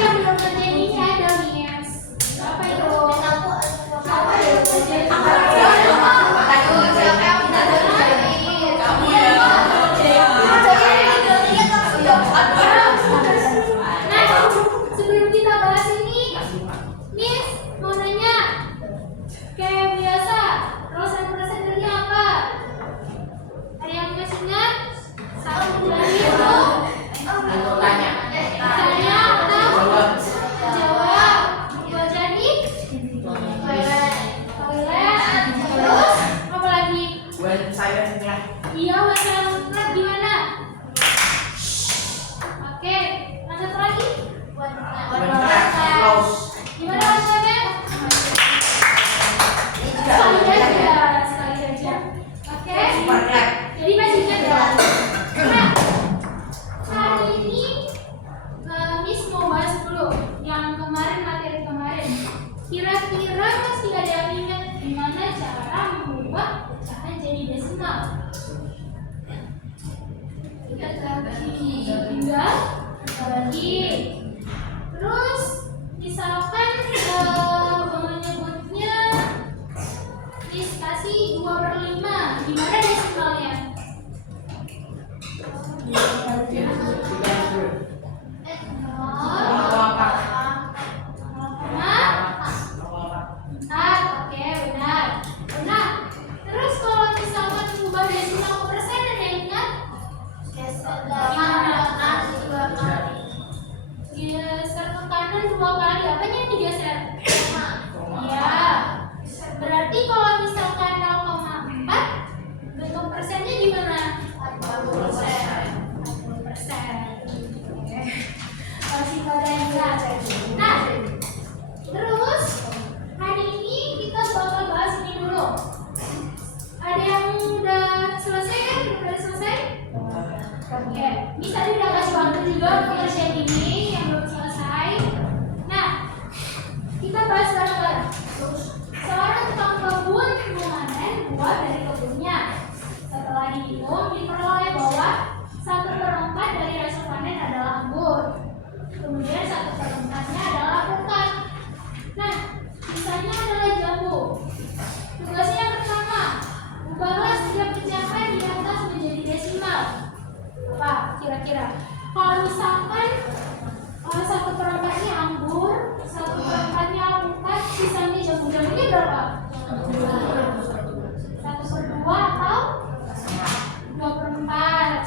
yang belum ngerjain ini ada Miss. Apa itu? Apa itu? Nah, sebelum kita bahas ini, Miss mau nanya, kayak biasa, rosan presentasinya apa? Ada yang masih ingat? Satu bulan itu? Tanya atau jawab? Dua jadi? Toilet. Terus apa lagi? Iya, masalah gimana? Oke, lanjut lagi. Gimana masalahnya? Sekali aja. Oke. Jadi masih ingat ya? Nah, hari ini Miss mau bahas dulu yang kemarin, materi kemarin. Kira-kira masih ada yang ingat gimana cara mengubah pecahan jadi desimal? Tinggal bagi. Terus misalkan menyebutnya kasih 2/5, gimana desimalnya? Oke, benar. Nah, terus kalau misalkan mengubah desimal ke persen, ada yang ingat? Geser ke kanan 2 kali, apanya yang digeser? Iya. Berarti kalau misalkan 0,4, bentuk persennya gimana? 40%. Oke. Masih pada yang ingat. Nah, terus hari ini kita bakal bahas ini dulu. Ada yang udah selesai kan? Udah selesai? Oke. Ini tadi udah kasih waktu juga untuk ngerjain ini yang belum selesai. Nah, kita bahas bareng-bareng. Seorang tukang kebun memanen buah dari kebunnya. Setelah dihitung, diperoleh bahwa 1/4 dari hasil panen adalah anggur. Kemudian 1/4-nya adalah alpukat. Nah, sisanya adalah jambu. Tugasnya yang pertama, ubahlah setiap pecahan di atas menjadi desimal. Apa kira-kira? Kalau misalkan 1/4-nya anggur, 1/4-nya alpukat, sisanya jambu-jambunya berapa? 1/2 atau 2/4?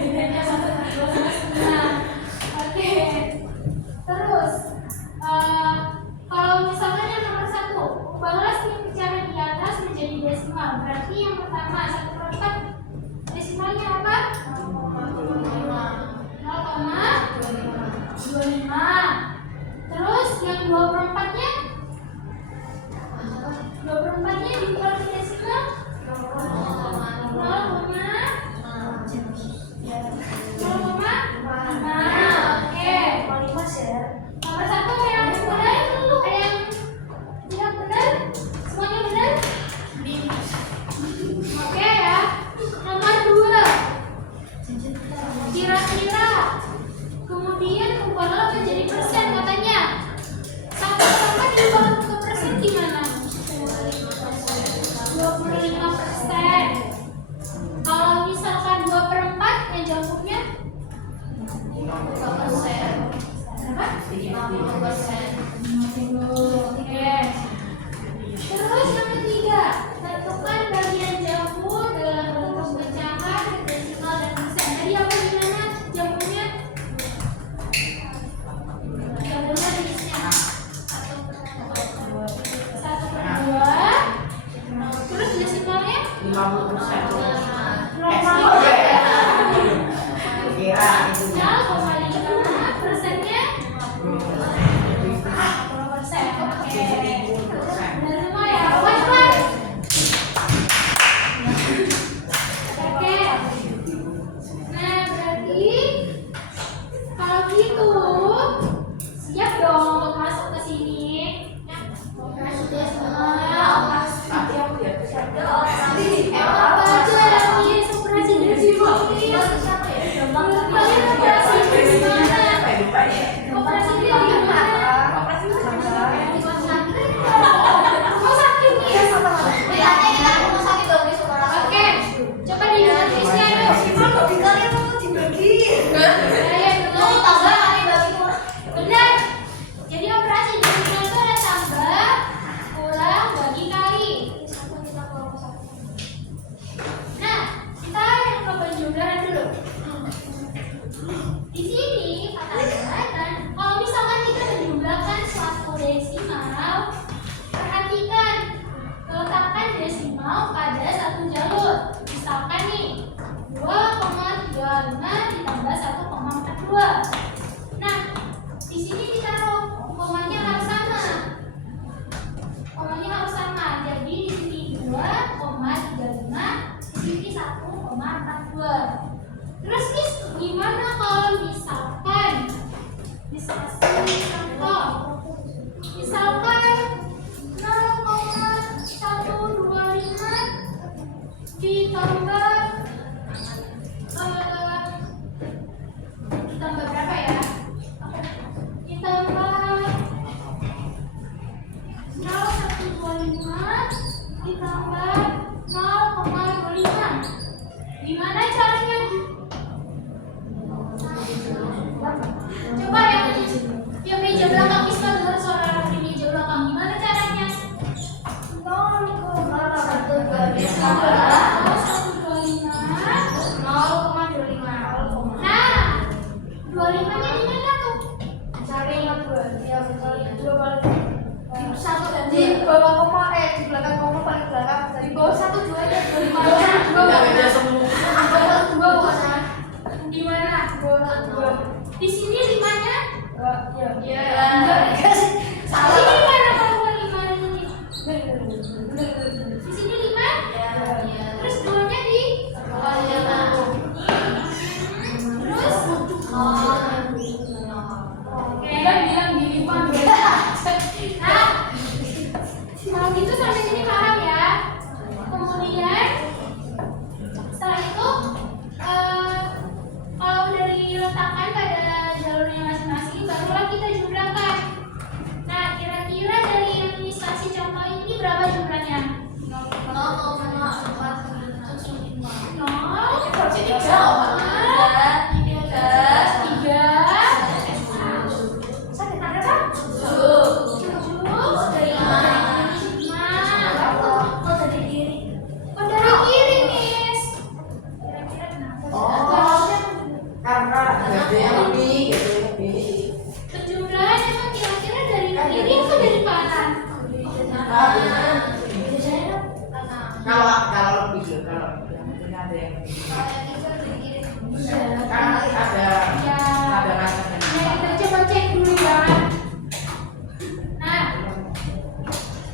Bedanya 1/2 sama setengah. Oke. Terus kalau misalkan yang nomor 1, ubahlah setiap pecahan di atas menjadi desimal. Berarti yang pertama 1/4 desimalnya apa? 0,25. Terus yang 2/4-nya? 2/4-nya diubah ke desimal? 0,5. Oke. Nomor 1 yang benar? Ada yang tidak benar? Semuanya benar? Oke ya. Nomor 2. Kira-kira kemudian ubahlah menjadi persen katanya. 1/4 diubah ke persen gimana? 25%. Kalau misalkan 2/4 yang jawabnya 5%. Berapa? 50%. Oke. Terus yang ketiga, tentukan bagian jambu dalam bentuk pecahan, desimal dan persen. Tadi apa gimana jambunya? Jambunya jenisnya 1/2. Terus desimalnya 50%. 0,5. Persennya Coba yang meja belakang bisa dengar suara di meja belakang. Gimana caranya? 0,25. Nah, 25-nya di mana tuh? Cari yang dua balik Satu dan di bawah koma di belakang koma paling belakang dari bawah 1 2 nya 25 di mana? Di sini 5-nya? ya Salah. Ini mana kalau 5 ini? Di sini 5? Terus 2-nya di? Terus? Oke, bilang gini Pak. Nah, kalau gitu sampai sini paham ya. Kemudian setelah itu kalau udah diletakkan pada jalurnya masing-masing, barulah kita jumlahkan. Nah, kira-kira dari yang ilustrasi contoh ini berapa jumlahnya? 7. Penjumlahan emang kira-kira dari kiri atau dari kanan? Kalau lebih kalau ada yang karena ada rasanya. Ya, kita coba cek dulu ya. Nah,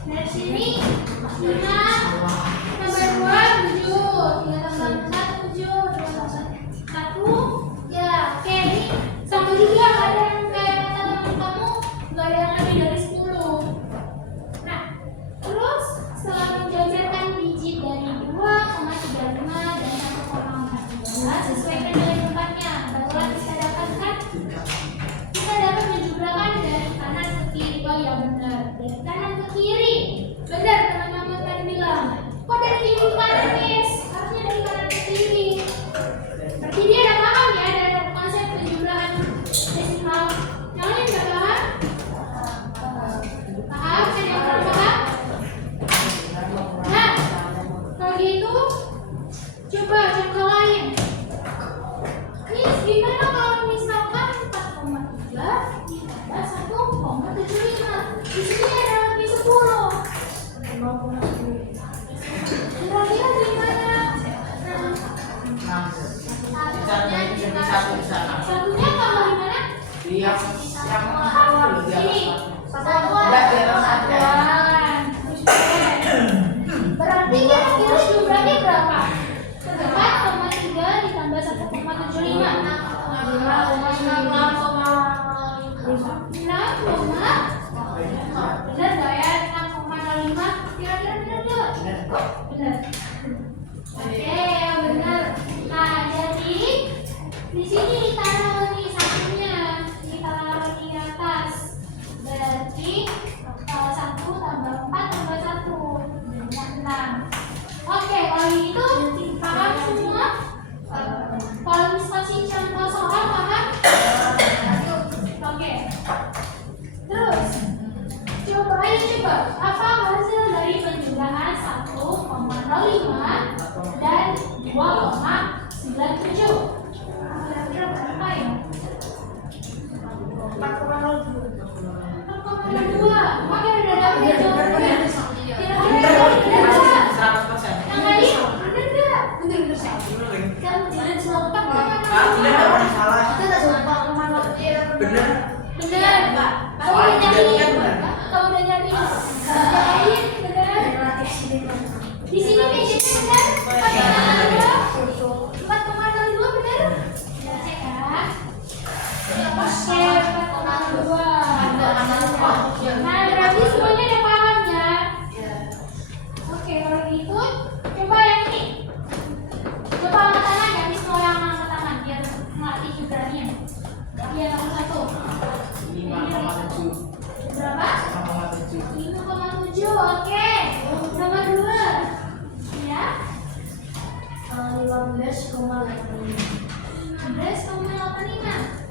dari sini 5 tambah 2 7, 3 tambah 1 7, 2 tambah 1 ya, oke. Ini sama juga nggak ada yang kayak kata teman kamu, nggak ada yang lebih dari 10. Nah, terus setelah menjajarkan digit dari 2,35 dan 1,14 sesuaikan dengan tempatnya, barulah kita dapatkan. Kita dapat menjumlahkan dari kanan ke kiri. Oh ya benar, dari kanan ke kiri. Benar teman-teman kan bilang. Kok dari kiri ke kanan, Miss? Harusnya dari kanan ke kiri. Berarti dia udah paham ya dari konsep penjumlahan desimal. Yang lain udah paham? Paham? Ada yang kurang paham? Nah, kalau gitu coba contoh lain. Miss, gimana kalau misalkan 4,3 ditambah 1,75? Di sini ada lebih 10. Kira-kira gimana? Satunya satunya tambah di mana? Yang Ini. satuan. Berarti kira-kira jumlahnya berapa? 4,3 ditambah 1,75. 6,5. Benar nggak ya? 6,05. Kira-kira benar nggak? Benar. Oke, benar. Nah, jadi di sini ditaruh nih satunya, ditaruh di atas. Berarti 1 tambah 4 tambah 1 dengan 6. Oke, kalau gitu paham semua? Kalau misalnya contoh soal paham? Oke. Terus coba apa hasil dari penjumlahan 1,05 dan 2,97? Kira-kira berapa ya? 4,02. Oke, udah dapet jawabannya. Kira-kira benar nggak? 100%. Yang lain benar nggak? Kan tidak semua Salah. Bener. benar, Pak. Kalau udah nyari, kalau udah nyari, benar. Di sini mejanya benar. 4,02 benar. Cek ya. Oke, 4,02. Nah, berarti semuanya udah paham ya. Oke, kalau gitu coba yang ini. Coba angkat tangan ya, Miss mau yang angkat tangan biar melatih jubranya. Biar satu. 5,7. Berapa? 5,7. 5,7. Oke. Nomor 2. Ya. 15,85. 15,85.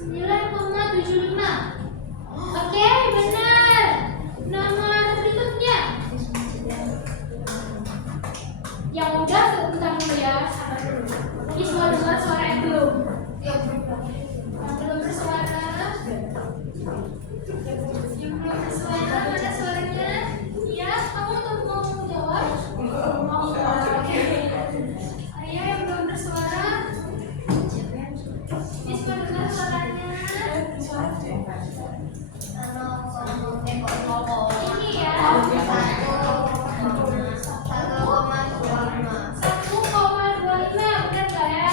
9,75. Oke, benar. Nomor berikutnya. Yang udah sebentar dulu ya. Ini semua dengar suara yang belum. Yang belum bersuara. Yang belum bersuara, mana suaranya? Ya, kamu tuh mau jawab? Mau jawab. Oke. Ayah yang belum bersuara. Ini semua dengar suaranya. Ini ya. 1,25, benar nggak ya?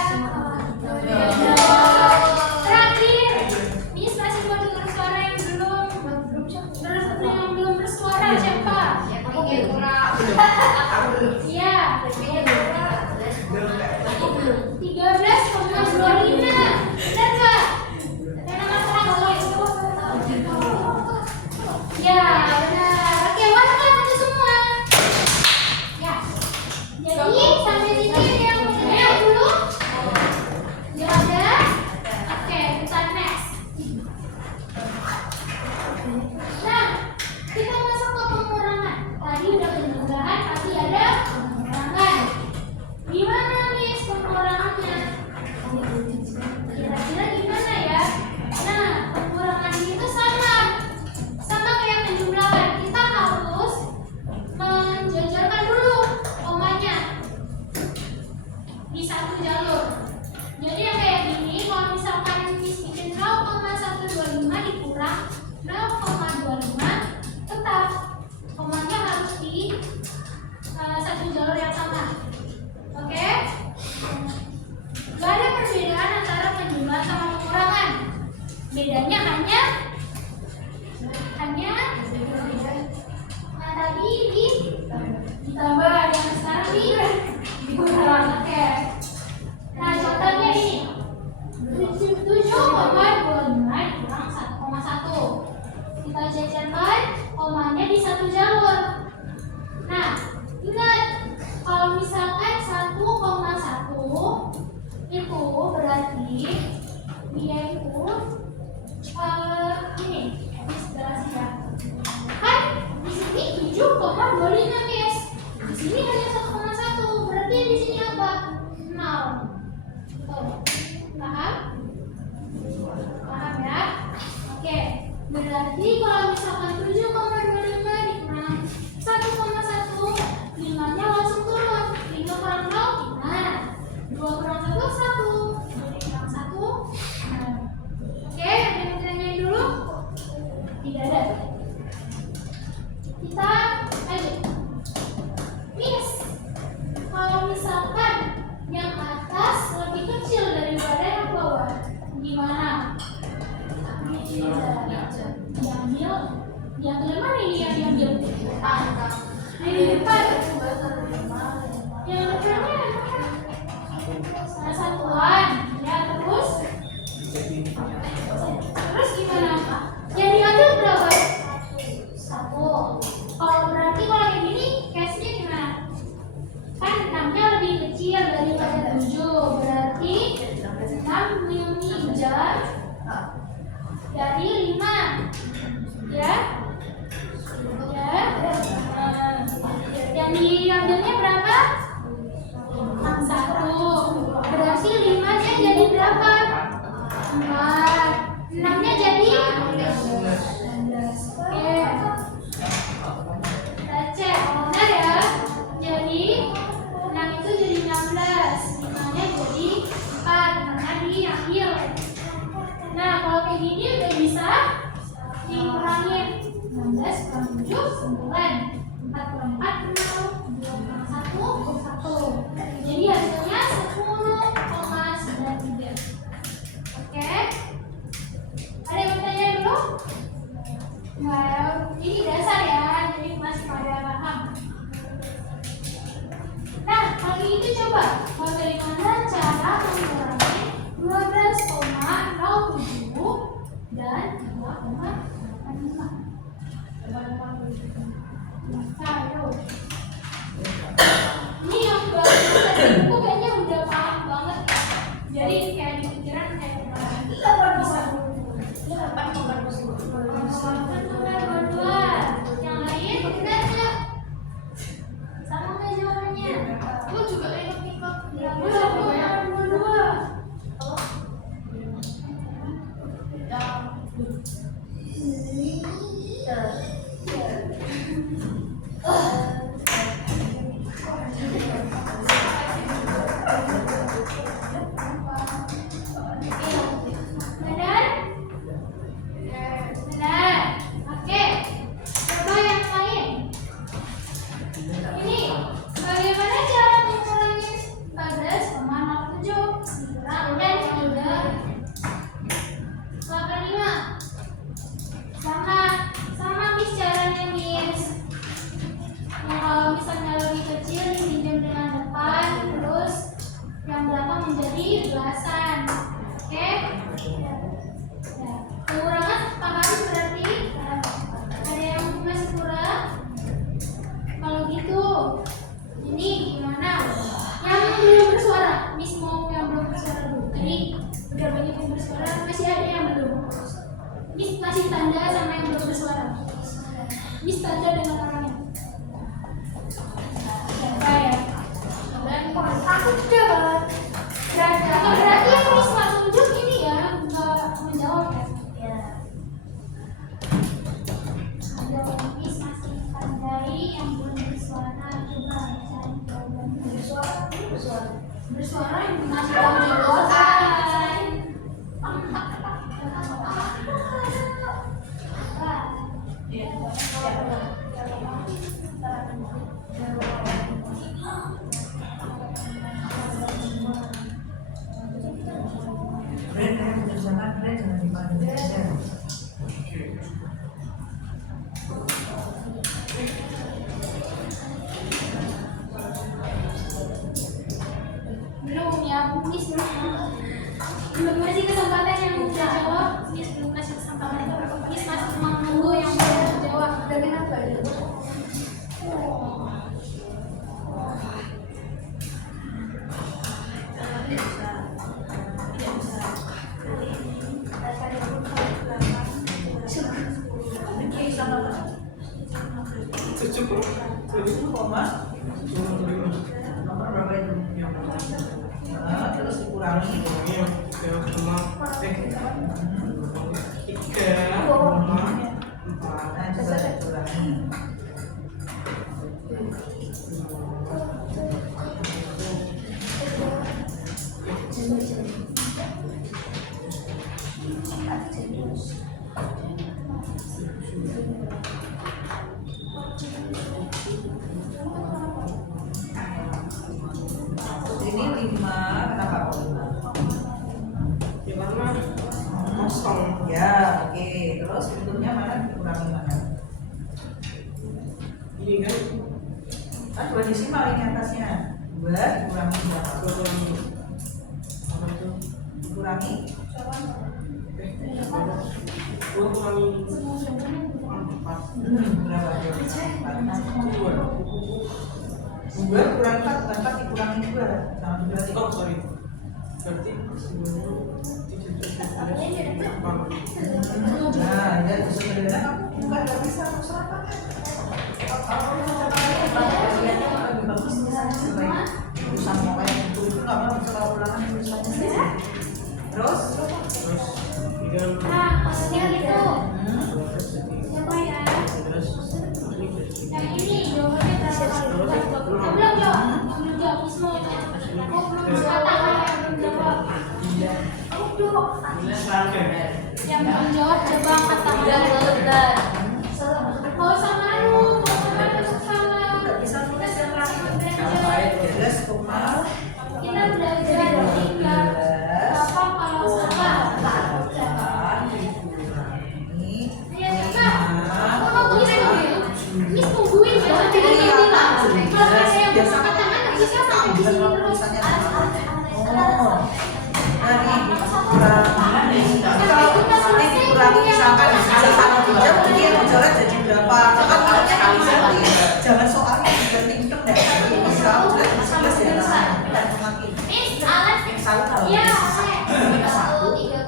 Terakhir, Miss masih mau dengar suara yang belum bersuara siapa? Iya. 13,25, benar nggak? Ada masalah nggak? Ya, benar. Oke, warna itu semua. Ya. Jadi sampai sini ada yang mau tanya dulu? Nggak ada? Oke, kita next. Nah, kita masuk ke pengurangan. Tadi udah penjumlahan, tapi ada pengurangan. Gimana Miss pengurangannya? Kira-kira gimana ya? Nah, pengurangan itu sama kayak penjumlahan. Kita harus menjajarkan dulu komanya di satu jalur. Jadi yang kayak gini, kalau misalkan Miss bikin 0,125 dikurang 0,25, tetap komanya harus di satu jalur yang sama. Oke? Gak ada perbedaan antara penjumlahan sama pengurangan. Bedanya hanya yang tadi ditambah, yang sekarang dikurang. Oke. Nah, contohnya ini 7,25 dikurang 1,1. Kita jajarkan komanya di satu jalur. Nah, ingat kalau misalkan 1,1 itu berarti dia itu ini jelasin ya. Kan di sini 7,25 guys. Di sini hanya 1,1. Berarti di sini apa? 0. Paham? Paham ya? Oke. Berarti kalau misalkan 7,25 dikurang 1,1, 5-nya langsung turun. 5 kurang 0, 5. 2 kurang 1, 1. Jadi kurang 1. Oke, ada yang tanyain dulu? Tidak ada. Kita lanjut. Miss, kalau misalkan yang atas lebih kecil daripada yang bawah, gimana? Diambil mana ini yang diambil? Di depan. Yang depannya salah satuan. Ya, terus gimana? Yang diambil berapa? 1. Kalau berarti kalau yang ini case-nya gimana? Kan 6-nya lebih kecil daripada 7. Berarti 6 minjar dari 5. Ya? Yang diambilnya berapa? 1. Berarti 5-nya jadi berapa? 4. 6-nya jadi 16. Oke. Kita cek. Benar ya? Jadi 6 itu jadi 16. 5-nya jadi 4. Karena diambil. Nah, kalau kayak gini udah bisa dikurangin. 16 kurang 7, 9. 4 kurang 4, 0. 2 kurang 1, 1. Jadi hasilnya 10,93. Oke? Ada yang bertanya dulu? Nah, ini dasar ya, jadi masih pada paham. Nah, kali ini coba bagaimana cara mengurangi 12,07 dan 2,5. Ini yang baru dari buku kayaknya udah paham banget. Jadi kayak di pikiran kayak bisa Benar? Benar. Oke. Coba yang lain. Ini bagaimana cara mengurangi 14,07 dikurang dan juga 85. Sama Miss caranya Miss. Yang kalau misalnya lebih kecil dipinjam dengan depan, terus yang belakang menjadi belasan. Oke? Ya. Kekurangan paham berarti ada yang masih kurang. Kalau gitu, ini gimana? Yang belum bersuara, Miss mau yang belum bersuara dulu. Tadi udah banyak yang bersuara, masih ada yang belum. Miss kasih tanda sama yang belum bersuara. Miss tanda dengan orangnya. Siapa ya? Aku sudah banget. Berarti yang Miss nggak tunjuk ini ya, nggak menjawab ya? Ada Miss masih tandai yang belum bersuara. Coba cari jawaban. Bersuara yang masih tahu jawaban. Jangan dipanggil aja. Belum ya, Miss belum kasih kesempatan yang udah jawab. Miss belum kasih kesempatan. Miss masih menunggu yang belum jawab. Udah kenapa ya? Nomor berapa itu? Nah, terus dikurangi. Nah, coba dikurangi. Ini 5, kenapa kok 5? Kosong. Ya, oke. Terus berikutnya mana dikurangi mana? Ini kan Kan 2 desimal ini atasnya. 2 dikurangi berapa? apa itu? Dikurangi Dua kurangi 4. berapa? 2 kurangi 4, bukan 4 dikurangi 2. Sama berarti. Oh sorry. Berarti 10. Nah, ya sebenarnya kamu bukan nggak bisa usahakan. Kalau lebih bagus misalnya sebaik tulisan mau kayak gitu itu nggak mau coba ulangan tulisannya sendiri. Terus Terus 3. Nah, maksudnya gitu. Siapa ya? Yang ini jawabannya berapa? Belum jawab. Belum jawab. Miss mau jawab. Oh, belum jawab. Belum jawab. Yang belum jawab coba angkat tangan. Kalau sama anu, sama nggak bisa tulis yang lain. belajar. 13, Kita belajar hingga apa kalau salah. ini Ayo coba. Aku mau tulis dulu. Miss tungguin ya. Jadi kalau ada yang biasa angkat tangan bisa sampai di sini terus. oh nah nih kurangi kalau nanti dikurangi misalkan bisa 1 jam nanti yang mencoret jadi berapa kan sekali jangan soalnya hitung deh bisa udah bisa dan semakin Miss, Alex. Iya, Alex. 3,5.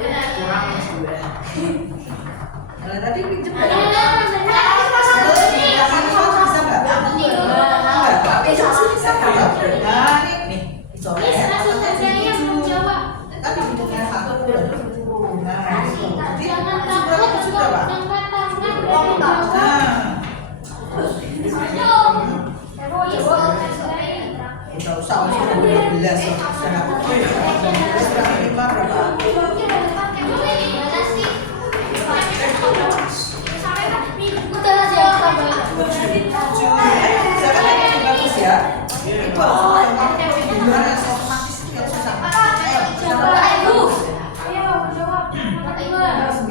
Benar nggak ya? Nah, tadi pinjem Benar, nggak? benar. Bisa nggak? Bisa nggak? Nah, nih, dicoret. Tidak usah, sudah 12 sudah aku. Terus berapa 5 berapa? Bagus ya. Itu harus gimana otomatis itu yang susah. Ayo, Coba.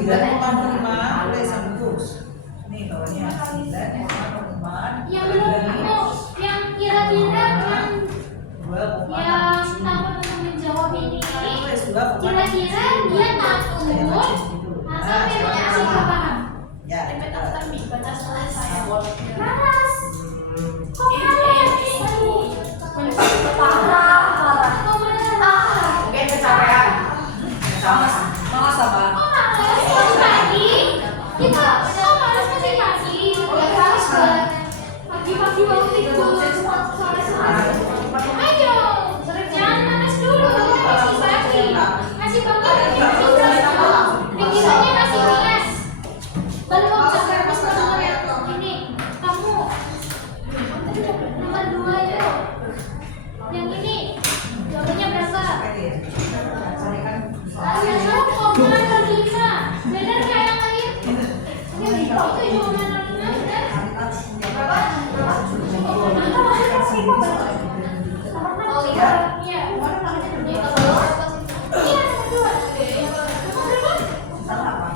9,5 boleh sampai terus. Nih bawahnya 9,5. Yang belum yang kira-kira yang takut untuk menjawab ini kira-kira dia takut atau memang masih paham? Ya. Baca selesai. Malas. Kok malas? Mungkin kecapean. Malas apa? Kok malas? Masih pagi. Kita kok malas masih pagi? Pagi-pagi baru tidur. Ayo, jangan malas dulu. Masih pagi. Masih pagi. Pikirannya masih keras. Belum sampai ini. Kamu nomor 2 itu. Yang ini jawabannya berapa? Jawab koma 5. Benar nggak yang lain? Itu jawaban 5 benar? Iya. Iya, nomor 2. Nomor berapa?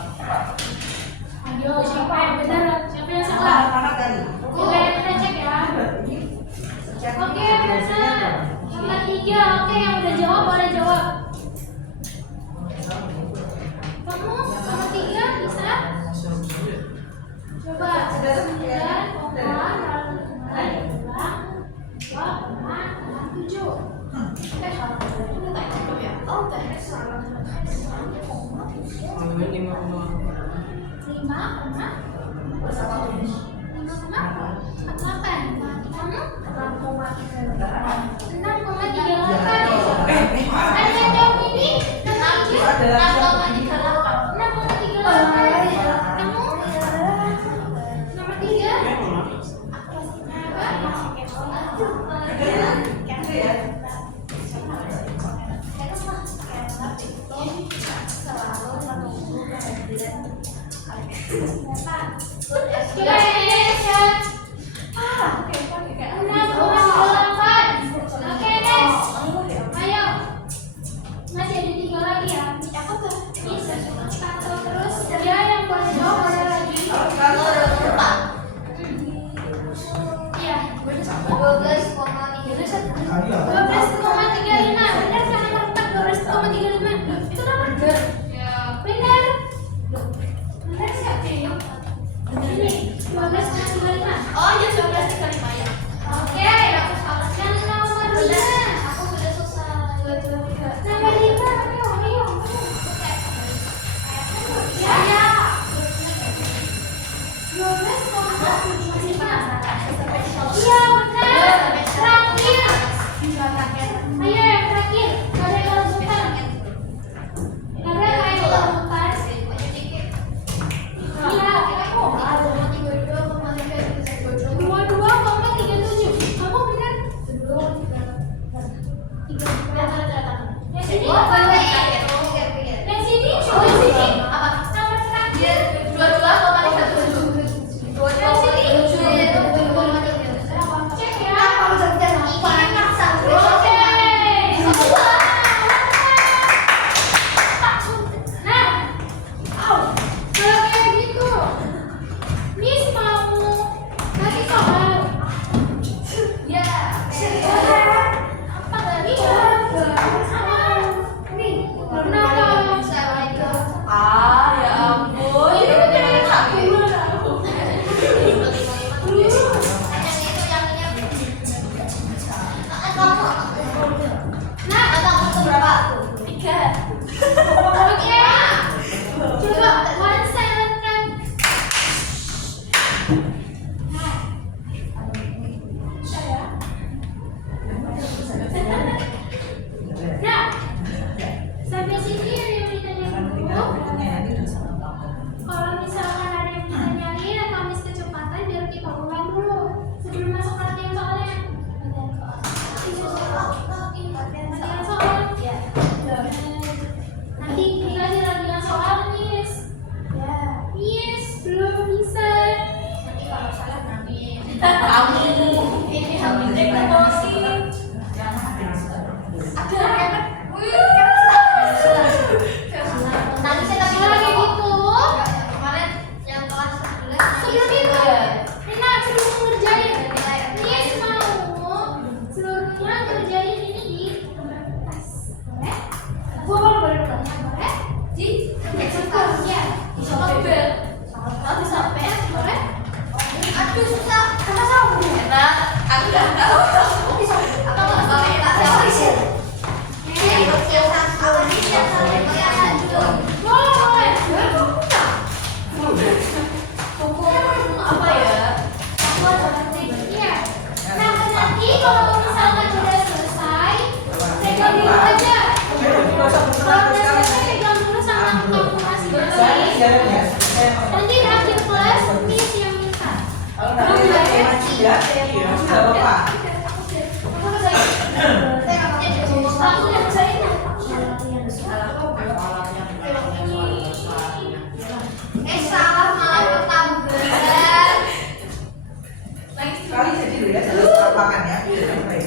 Ayo, siapa yang benar? Siapa yang salah? Coba kita cek ya. Oke, benar. Nomor 3. Oke, yang udah jawab boleh jawab. Kamu nomor 3 bisa? Coba. 12,5. Iya benar. Terakhir. Ini hamil ekonomi. Ada kan? Nanti saya kasih Kalau kayak tahu. gitu, Kemarin yang kelas 11 sebelum itu, Rina sebelum ngerjain, Nis mau seluruhnya ngerjain ini di kertas, boleh? Gua mau bertanya, boleh? Di kertas ya, di software, di software, boleh? Aduh susah. Kertas apa? Enak. Aku udah tahu. Bisa. Kamu nggak tahu ya? Tak tahu sih. Yang satu ini yang satu. Boleh. Buku apa ya? Aku ada nanti. Iya. Nah nanti kalau misalkan udah selesai, pegang dulu aja. Kalau udah selesai pegang dulu sama kalkulasi masing-masing. Nanti di akhir kelas Miss yang minta. Kalau nggak bisa ya sudah bapak. Aku yang saya Salah malah ketambahan. Kali jadi dulu ya jalan lapangan ya. Baik.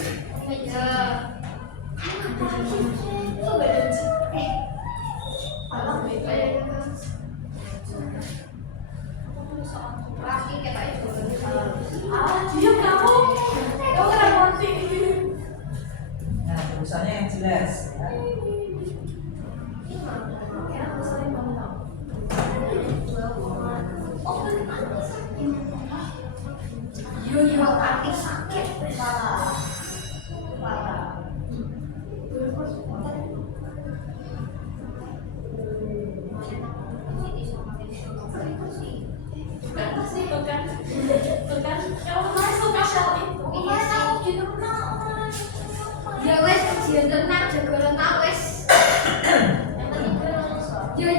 Nah, tulisannya yang jelas ya. Ya wes, ujian tenang, jago renang wes. Ya.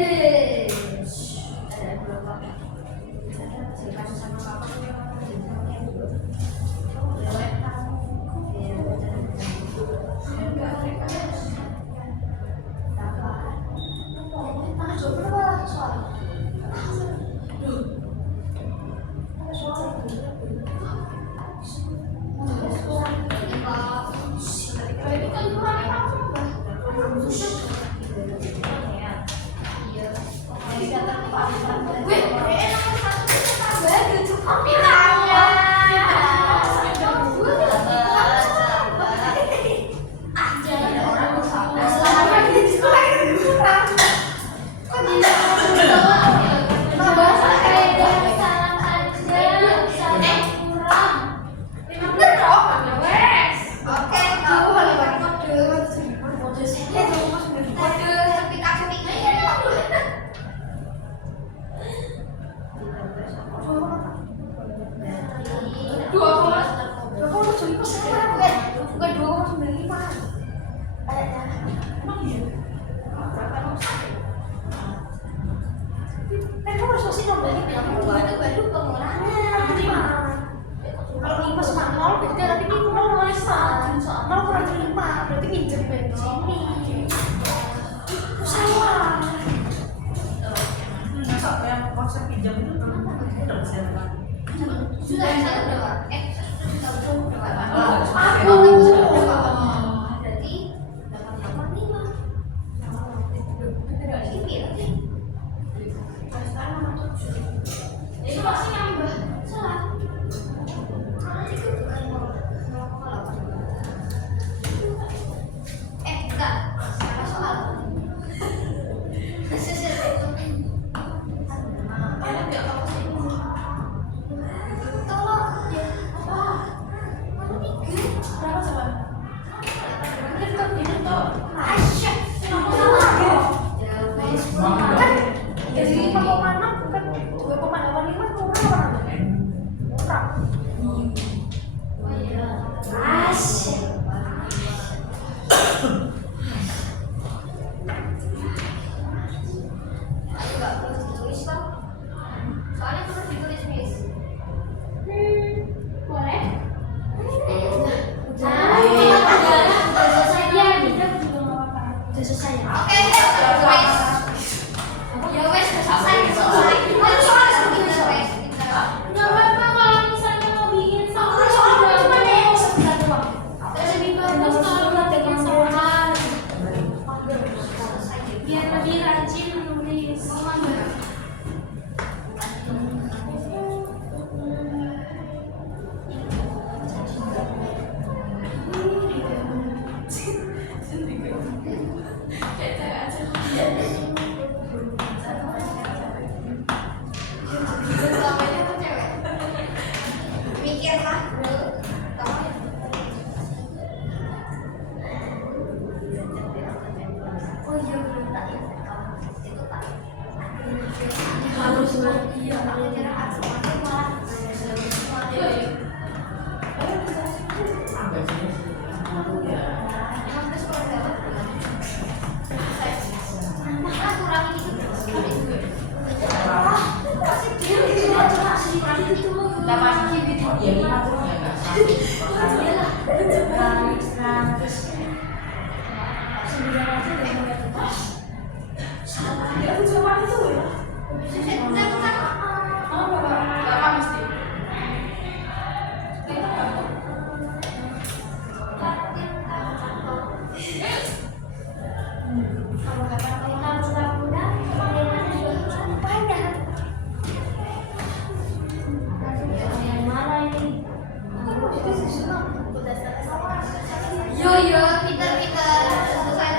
iya, pintar-pintar. Selesai.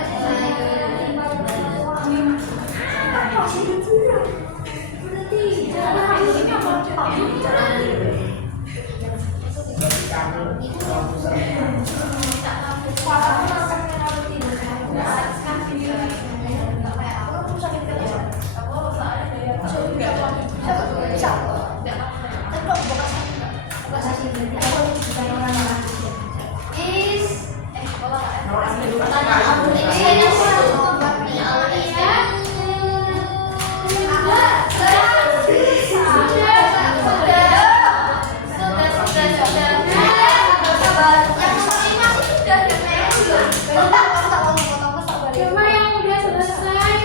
Cuma yang udah selesai,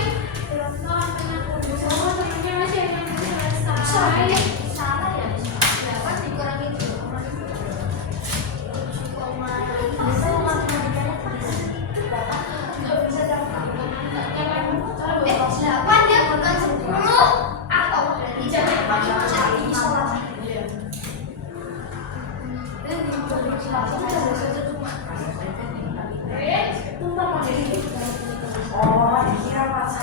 teman-temannya masih ada yang belum selesai. Oh, dikira pas.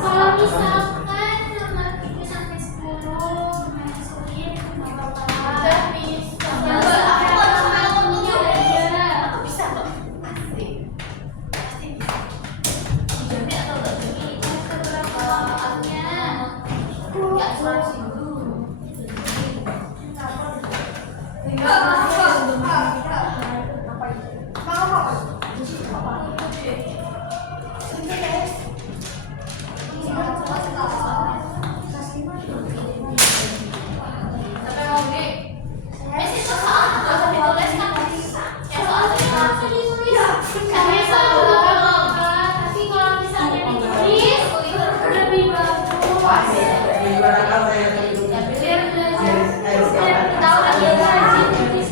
Kalau misalkan nomor 7 sampai 10 masukin nomor tapi kalau misalnya ditulis lebih bagus. Biar belajar, biar tahu lagi rajin nulis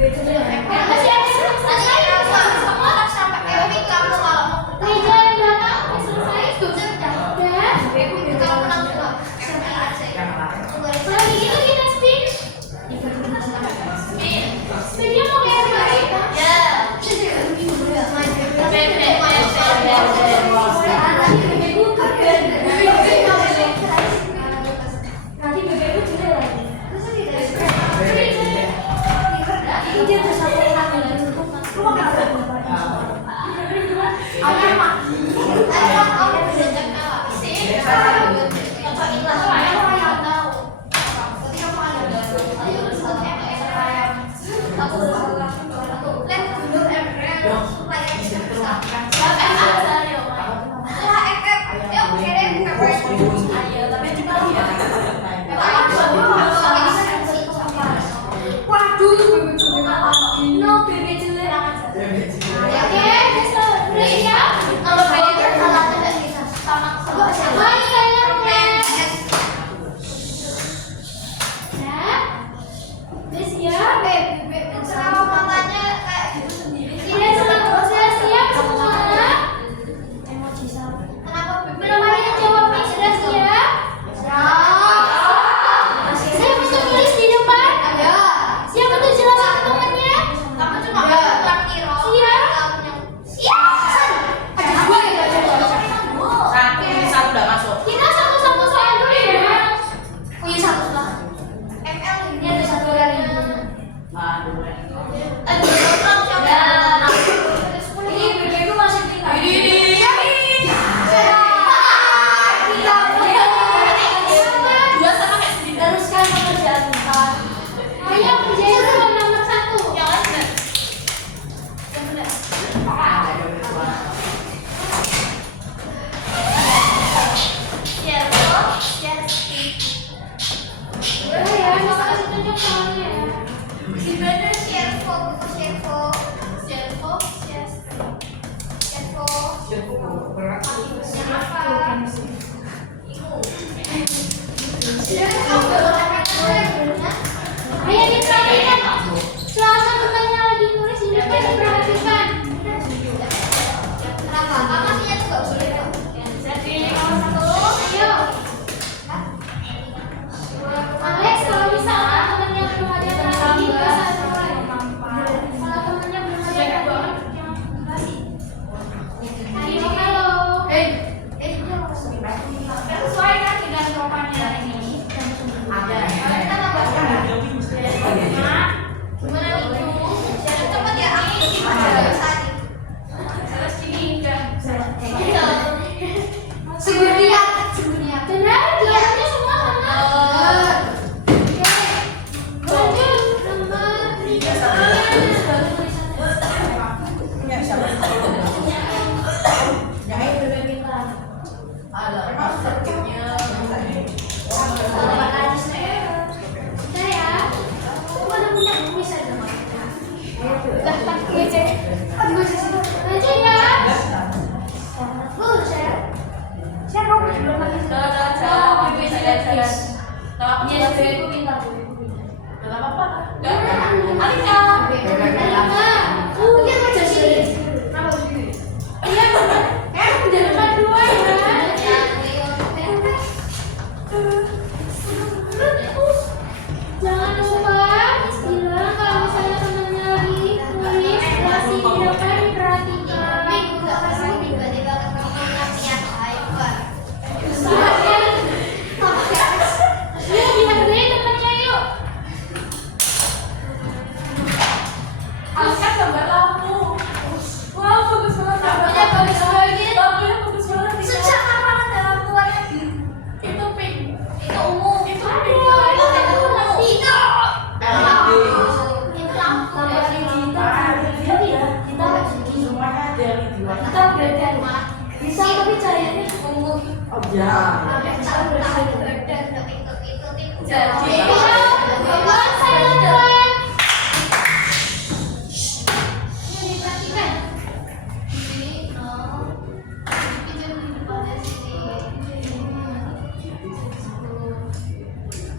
Masih ada yang belum selesai. sampai kamu kalau Meja yang belakang udah selesai. Udah. kalau menang juga ML aja ya. Kalau begitu kita spin. Spinnya mau kayak apa? Ya. Nanti bebekku juga lagi. Waduh, no bebek jelek. Oke, udah siap? Baik, saya udah siap? Sudah siap semua? Belum ada yang jawab nih, sudah siap? Saya bisa tulis di depan. Siapa tuh jelasin temannya? Satu ini satu udah masuk. Kita satu-satu soal dulu ya. Ini ada satu lagi. Aduh. Ini bebekku masih tinggal. Teruskan pekerjaan kita. Ayo kerjain dulu nomor 1. Udah ya, nggak kasih tunjuk soalnya ya. Ayo diperhatikan. Selama temannya lagi nulis ini kan diperhatikan. Ayo. Alex, kalau misalkan temannya belum ada lagi, kalau temannya belum ada yang kasih. Ayo, halo. Benar, jawabannya semua benar. Oke. Lanjut nomor 3. Punya siapa? Bentar ya. Aku ada punya buku saya dong. Lanjut ya. Siapa belum lagi? Dia kerja sini. Iya benar. Udah depan 2 ya. Jangan lupa bilang kalau misalnya temannya lagi nulis kasih di depan diperhatikan. Yuk dihargai temannya yuk. Bisa tapi cahayanya ungu. Oh ya.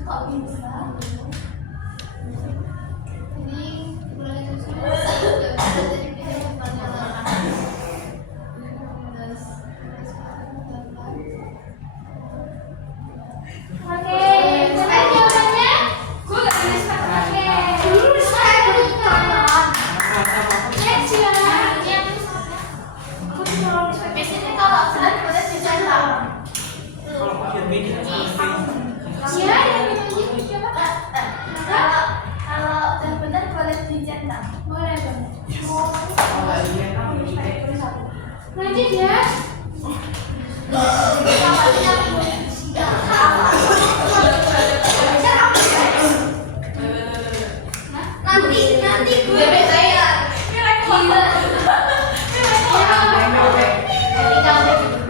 Kok bisa? Ini sedikit ya. Nanti gue bayar. Gila.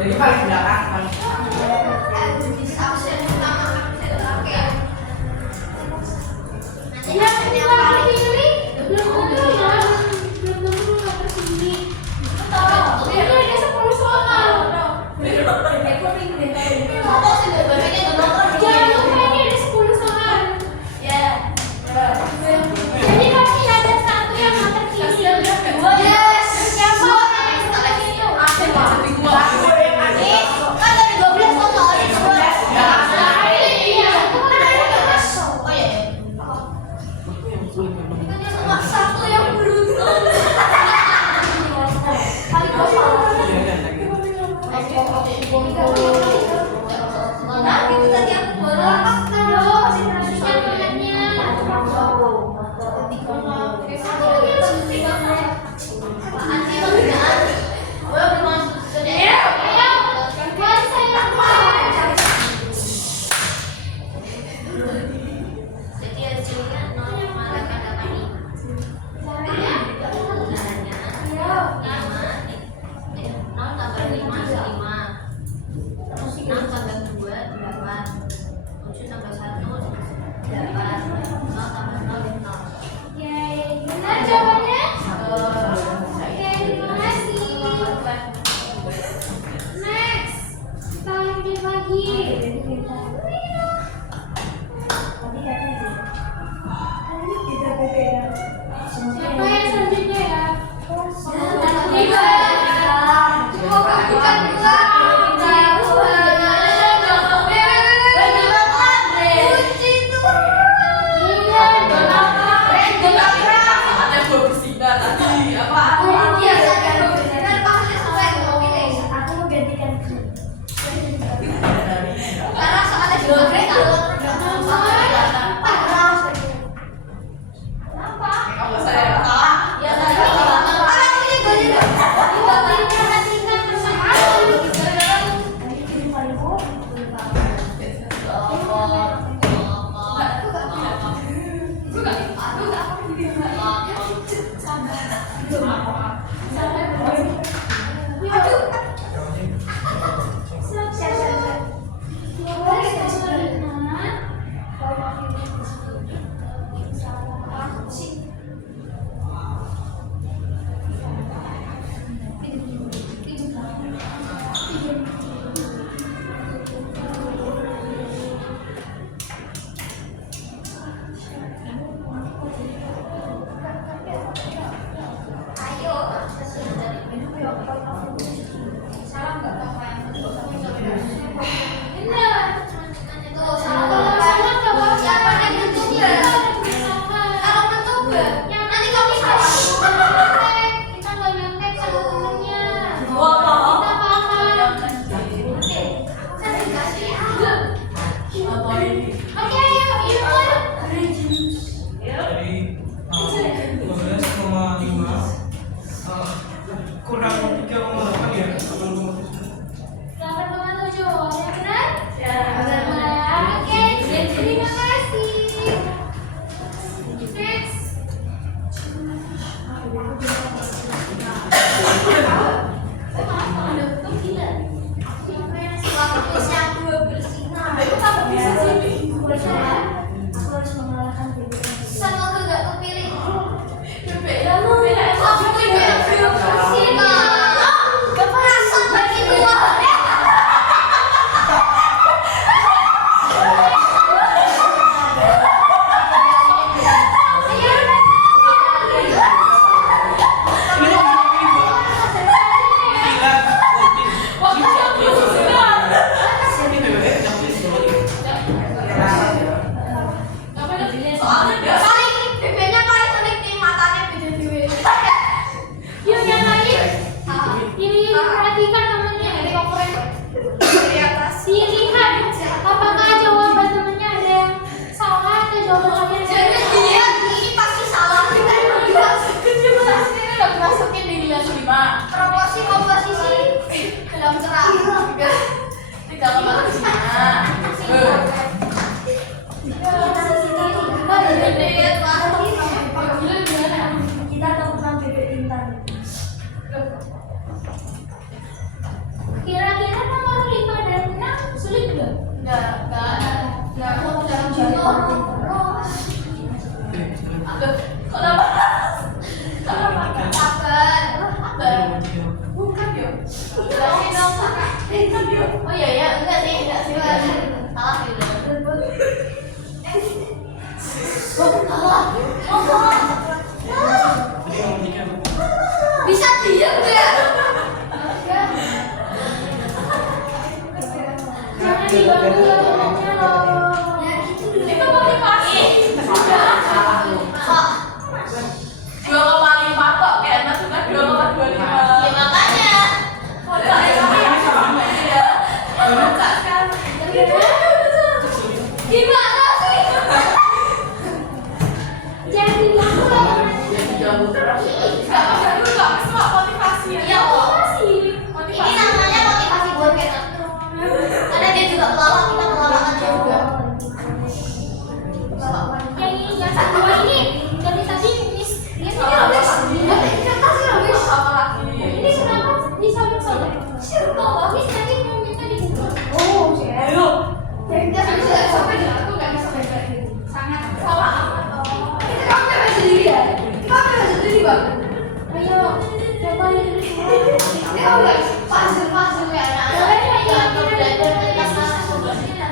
Jadi paling belakang paling Yang kedua pilih belum tentu ya, belum tentu nggak kesini. Ini ada 10 soal. Jangan lupa ini ada 10 soal. Jadi pasti ada satu yang nggak terpilih. Yang mau Satu yang beruntung. Nah, itu tadi aku bolak. Benar jawabannya? Oke, terima kasih. Next, kita lanjut lagi. Siapa yang selanjutnya ya? kurang 3,8 ya. 8,7. Ada benar? Oke, terima kasih. Next. Yuk yang lain. Ini perhatikan temennya. Dilihat apakah jawaban temennya ada yang salah atau jawaban kalian ada yang Proporsi komposisi Kita temukan bebek Intan. Kira-kira nomor 5 dan 6 sulit nggak? Enggak. Bukan yo. Oh iya ya, enggak sih. Salah sih bisa diam nggak? Jangan diganggu ngomongnya loh. Ya gitu dulu. Itu motivasi. Kok 2,5 kok kayak Mas cuma 2,25. Ya makanya. Gimana sih? Jangan diganggu ngomongnya. Iya kok. Ini namanya motivasi buat kita. Karena dia juga pelawak, kita melawakkan dia juga. Yang ini yang kedua ini dari tadi Miss dia tuh ini kenapa bisa sama? Miss tadi mau minta dibuka. Oh, ayo. Dia sampai aku nggak bisa baca gitu. Sangat salah. Itu kamu baca sendiri ya? Kamu baca sendiri bang. Ayo, coba ini. Ini kamu nggak puzzle ya anak-anak. Yang belajar tentang solusinya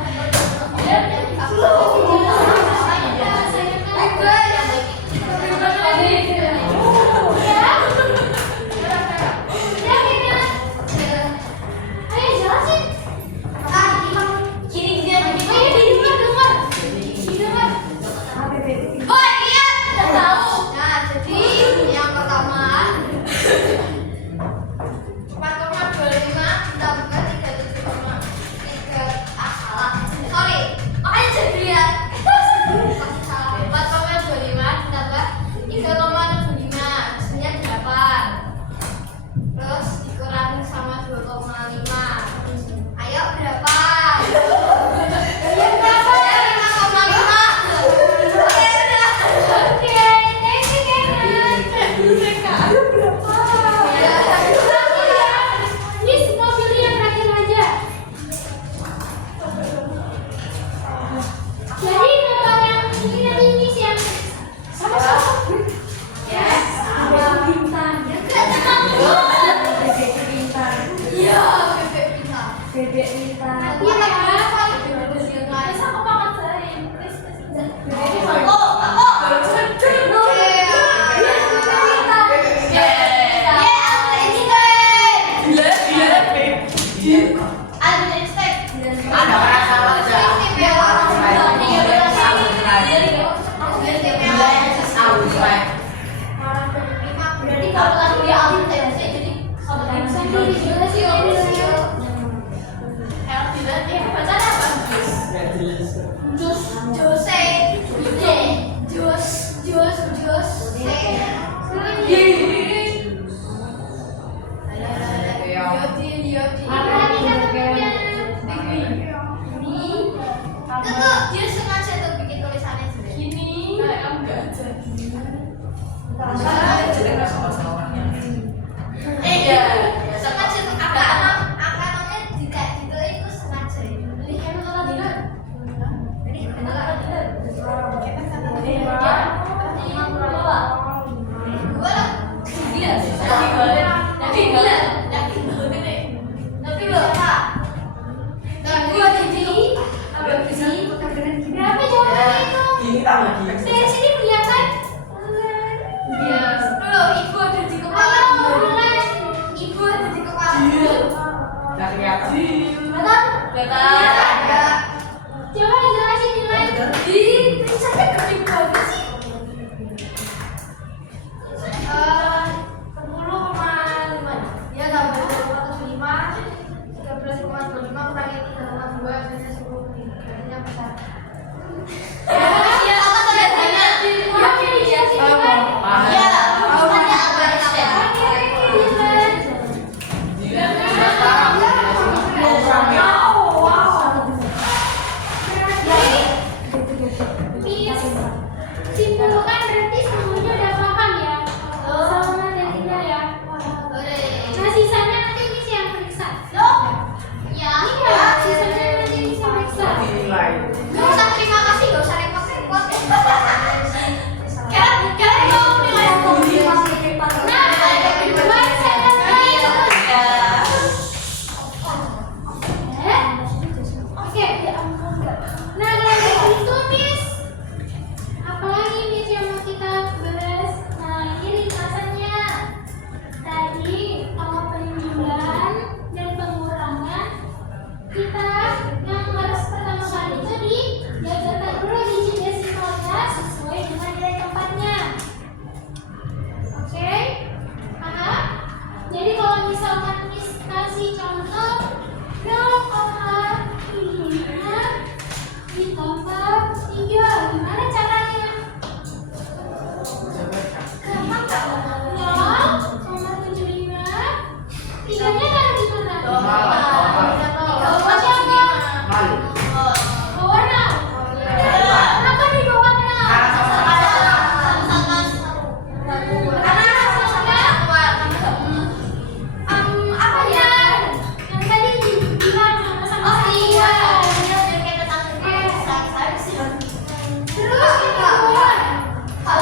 Dari sini kelihatan. Iya. Loh, ibu ada di kepala. Ibu ada di kepala. Nggak kelihatan. Ada. Coba dijelasin nilai. Di tulisannya gede banget sih. 10,5. Ya tambah 2,5. 13,25 kurangi 3,2 hasilnya 10. Hasilnya besar.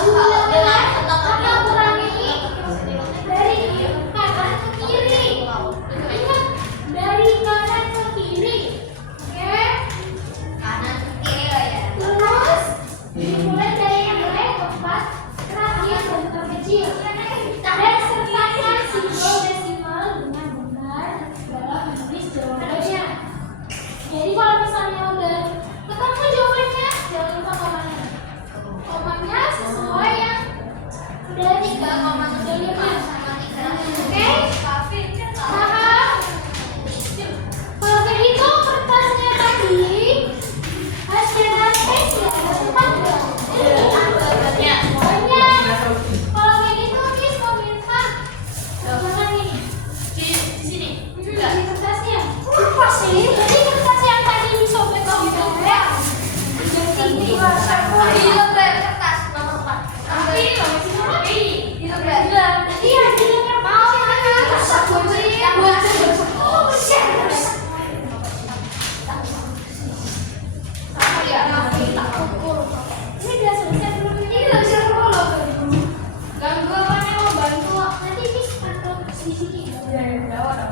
maka kurangi dari kanan ke kiri. Ingat, dari kanan ke kiri. Oke? Kanan kiri lah ya. Terus dimulai dari yang keempat terakhir dan terkecil. Dan sertakan simbol desimal dengan benar dalam menulis jawabannya. Jadi kalau misalnya udah ketemu jawabannya, jangan lupa komanya. Komanya sesuai yang udah 3,75 sama 3. Oke? Paham? Kalau kayak gitu kertasnya tadi hasilnya tes ya, ada tempat nggak? Banyak. Kalau kayak gitu Miss mau minta mana nih? Di sini. Di kertasnya. Apa sih? Jadi kertas yang tadi disobek gitu ya? Jadi Di lembar kertas nomor 4. tapi Di lembar. nanti hasilnya mau mana? Rusak kunci buat ini udah selesai belum? Ini udah bisa loh. Ganggu apanya mau bantu? Nanti Miss atau di sini.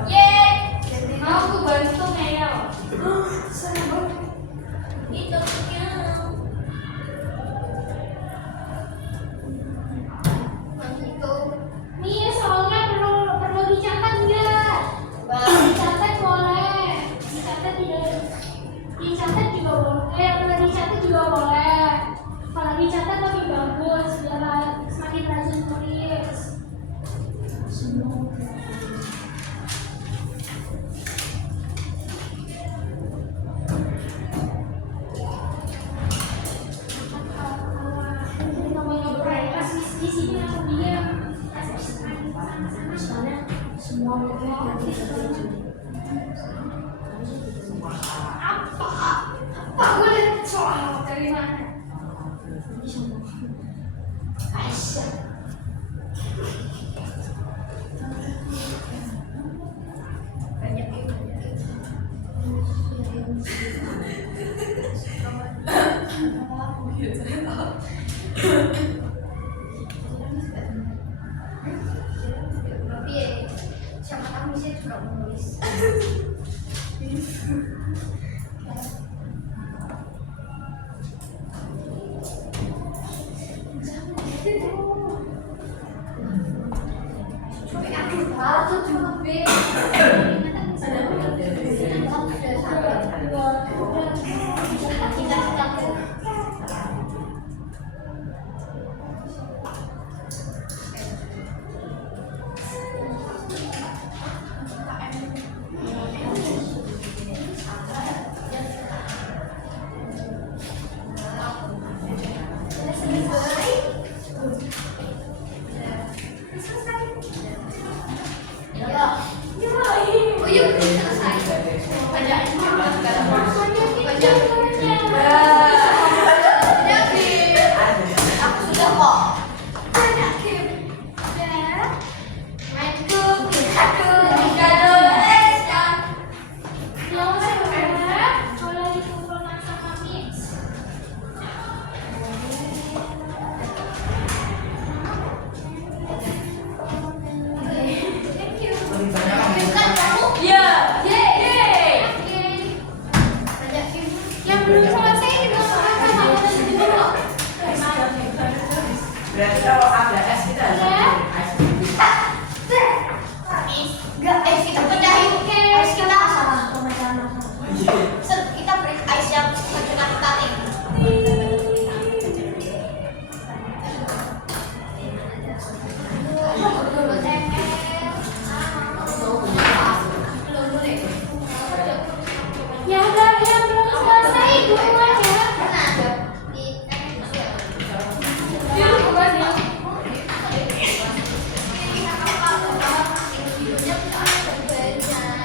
Yeay. Mau aku bantu Mel. Itu Nih soalnya perlu dicatat enggak? Dicatat boleh. Dicatat tidak. Dicatat juga boleh. Kalau dicatat juga boleh. Kalau dicatat lebih bagus biar semakin rajin tulis. Di sini aku diam. Soalnya semua apa gue udah soal dari mana? Aisyah. tapi ya, siapa tahu bisa juga menulis. Aku cuma B. Oh iya, selesai. Bacain aku sudah kok. Yang belum selesai juga sama dulu. Berarti